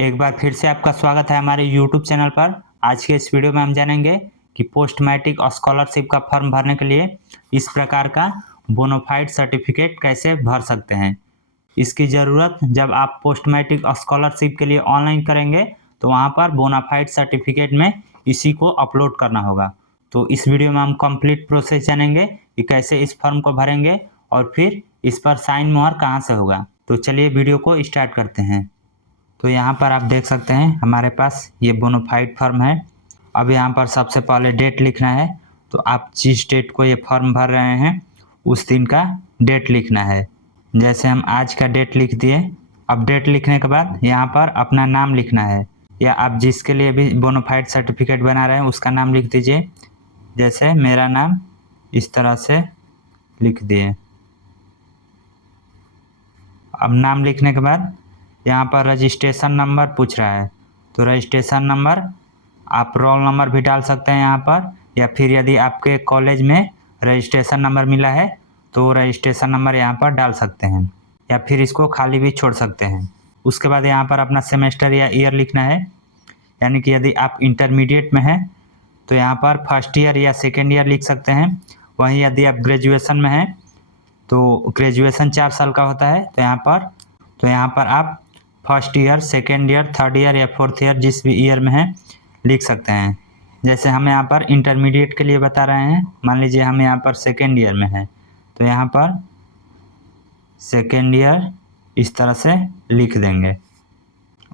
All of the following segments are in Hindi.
एक बार फिर से आपका स्वागत है हमारे YouTube चैनल पर। आज के इस वीडियो में हम जानेंगे कि पोस्ट मैट्रिक स्कॉलरशिप का फॉर्म भरने के लिए इस प्रकार का बोनाफाइड सर्टिफिकेट कैसे भर सकते हैं। इसकी ज़रूरत जब आप पोस्ट मैट्रिक स्कॉलरशिप के लिए ऑनलाइन करेंगे तो वहाँ पर बोनाफाइड सर्टिफिकेट में इसी को अपलोड करना होगा। तो इस वीडियो में हम कंप्लीट प्रोसेस जानेंगे कि कैसे इस फॉर्म को भरेंगे और फिर इस पर साइन मोहर कहाँ से होगा। तो चलिए वीडियो को स्टार्ट करते हैं। तो यहाँ पर आप देख सकते हैं हमारे पास ये बोनाफाइड फॉर्म है। अब यहाँ पर सबसे पहले डेट लिखना है। तो आप जिस डेट को ये फॉर्म भर रहे हैं उस दिन का डेट लिखना है। जैसे हम आज का डेट लिख दिए। अब डेट लिखने के बाद यहाँ पर अपना नाम लिखना है, या आप जिसके लिए भी बोनाफाइड सर्टिफिकेट बना रहे हैं उसका नाम लिख दीजिए। जैसे मेरा नाम इस तरह से लिख दिए। अब नाम लिखने के बाद यहाँ पर रजिस्ट्रेशन नंबर पूछ रहा है, तो रजिस्ट्रेशन नंबर आप रोल नंबर भी डाल सकते हैं यहाँ पर, या फिर यदि आपके कॉलेज में रजिस्ट्रेशन नंबर मिला है तो रजिस्ट्रेशन नंबर यहाँ पर डाल सकते हैं, या फिर इसको खाली भी छोड़ सकते हैं। उसके बाद यहाँ पर अपना सेमेस्टर या ईयर लिखना है, यानी कि यदि आप इंटरमीडिएट में हैं तो यहाँ पर फर्स्ट ईयर या सेकेंड ईयर लिख सकते हैं। वहीं यदि आप ग्रेजुएशन में हैं तो ग्रेजुएशन 4 साल का होता है, तो यहाँ पर आप first year, second year, third year या फोर्थ ईयर जिस भी ईयर में है लिख सकते हैं। जैसे हम यहाँ पर इंटरमीडिएट के लिए बता रहे हैं, मान लीजिए हम यहाँ पर सेकेंड ईयर में हैं तो यहाँ पर सेकेंड ईयर इस तरह से लिख देंगे।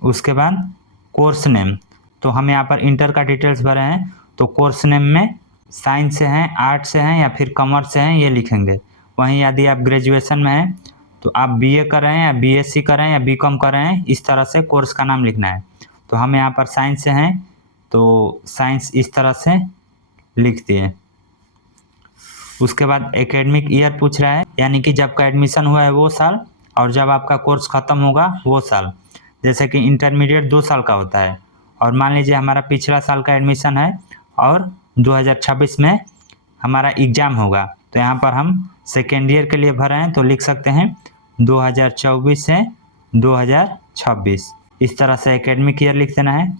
उसके बाद कोर्स नेम, तो हम यहाँ पर इंटर का डिटेल्स भरे हैं तो कोर्स नेम में साइंस से हैं, आर्ट से हैं या फिर कॉमर्स से हैं ये लिखेंगे। वहीं यदि आप ग्रेजुएशन में हैं तो आप बीए कर रहे हैं या बीएससी कर रहे हैं या बीकॉम कर रहे हैं, इस तरह से कोर्स का नाम लिखना है। तो हम यहाँ पर साइंस से हैं तो साइंस इस तरह से लिख दिए। उसके बाद एकेडमिक ईयर पूछ रहा है, यानी कि जब का एडमिशन हुआ है वो साल और जब आपका कोर्स ख़त्म होगा वो साल। जैसे कि इंटरमीडिएट 2 साल का होता है और मान लीजिए हमारा पिछला साल का एडमिशन है और 2026 में हमारा एग्ज़ाम होगा, तो यहाँ पर हम सेकेंड ईयर के लिए भर रहे हैं तो लिख सकते हैं 2024 से 2026, इस तरह से एकेडमिक ईयर लिख देना है।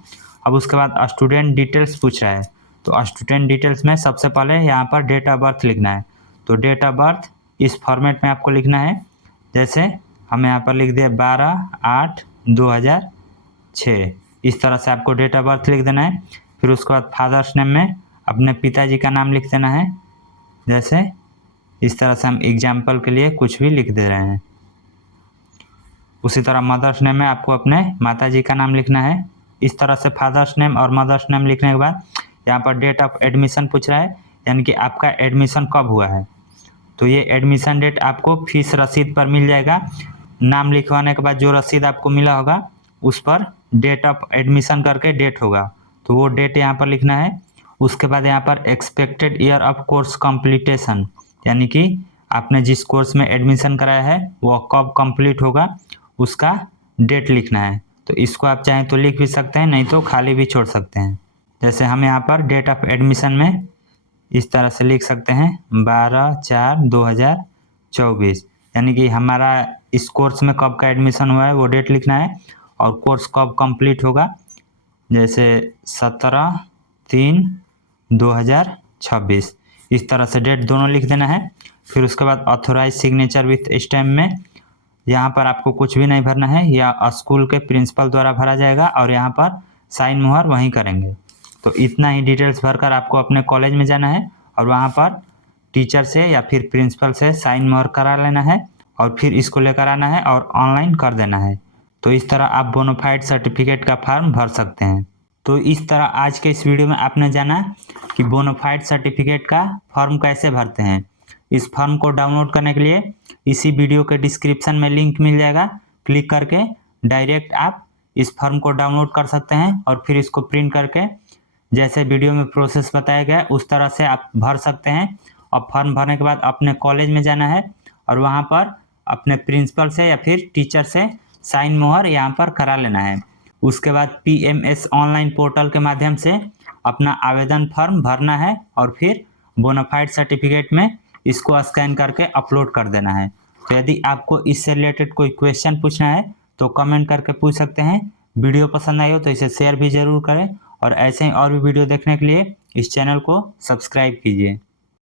अब उसके बाद स्टूडेंट डिटेल्स पूछ रहा है, तो स्टूडेंट डिटेल्स में सबसे पहले यहाँ पर डेट ऑफ बर्थ लिखना है। तो डेट ऑफ बर्थ इस फॉर्मेट में आपको लिखना है। जैसे हम यहाँ पर लिख दिए 12/8/2006, इस तरह से आपको डेट ऑफ बर्थ लिख देना है। फिर उसके बाद फादर्स नेम में अपने पिताजी का नाम लिख देना है। जैसे इस तरह से हम एग्जाम्पल के लिए कुछ भी लिख दे रहे हैं। उसी तरह मदर्स नेम में आपको अपने माताजी का नाम लिखना है। इस तरह से फादर्स नेम और मदर्स नेम लिखने के बाद यहाँ पर डेट ऑफ एडमिशन पूछ रहा है, यानी कि आपका एडमिशन कब हुआ है। तो ये एडमिशन डेट आपको फीस रसीद पर मिल जाएगा। नाम लिखवाने के बाद जो रसीद आपको मिला होगा उस पर डेट ऑफ एडमिशन करके डेट होगा, तो वो डेट यहाँ पर लिखना है। उसके बाद यहाँ पर expected year of course completion, यानी कि आपने जिस कोर्स में एडमिशन कराया है वो कब कंप्लीट होगा उसका डेट लिखना है। तो इसको आप चाहें तो लिख भी सकते हैं, नहीं तो खाली भी छोड़ सकते हैं। जैसे हम यहाँ पर डेट ऑफ एडमिशन में इस तरह से लिख सकते हैं 12/4/2024, यानी कि हमारा इस कोर्स में कब का एडमिशन हुआ है वो डेट लिखना है और कोर्स कब कंप्लीट होगा। जैसे 17/3/2026, इस तरह से डेट दोनों लिख देना है। फिर उसके बाद ऑथोराइज सिग्नेचर विथ स्टैम्प में यहाँ पर आपको कुछ भी नहीं भरना है, या स्कूल के प्रिंसिपल द्वारा भरा जाएगा और यहाँ पर साइन मुहर वहीं करेंगे। तो इतना ही डिटेल्स भरकर आपको अपने कॉलेज में जाना है और वहाँ पर टीचर से या फिर प्रिंसिपल से साइन मुहर करा लेना है और फिर इसको लेकर आना है और ऑनलाइन कर देना है। तो इस तरह आप बोनाफाइड सर्टिफिकेट का फॉर्म भर सकते हैं। तो इस तरह आज के इस वीडियो में आपने जाना कि बोनाफाइड सर्टिफिकेट का फॉर्म कैसे भरते हैं। इस फॉर्म को डाउनलोड करने के लिए इसी वीडियो के डिस्क्रिप्शन में लिंक मिल जाएगा, क्लिक करके डायरेक्ट आप इस फॉर्म को डाउनलोड कर सकते हैं और फिर इसको प्रिंट करके जैसे वीडियो में प्रोसेस बताया गया उस तरह से आप भर सकते हैं। और फॉर्म भरने के बाद अपने कॉलेज में जाना है और वहाँ पर अपने प्रिंसिपल से या फिर टीचर से साइन मोहर यहाँ पर करा लेना है। उसके बाद PMS ऑनलाइन पोर्टल के माध्यम से अपना आवेदन फॉर्म भरना है और फिर बोनाफाइड सर्टिफिकेट में इसको स्कैन करके अपलोड कर देना है। तो यदि आपको इससे रिलेटेड कोई क्वेश्चन पूछना है तो कमेंट करके पूछ सकते हैं, वीडियो पसंद आई हो तो इसे शेयर भी ज़रूर करें और ऐसे ही और भी वीडियो देखने के लिए इस चैनल को सब्सक्राइब कीजिए।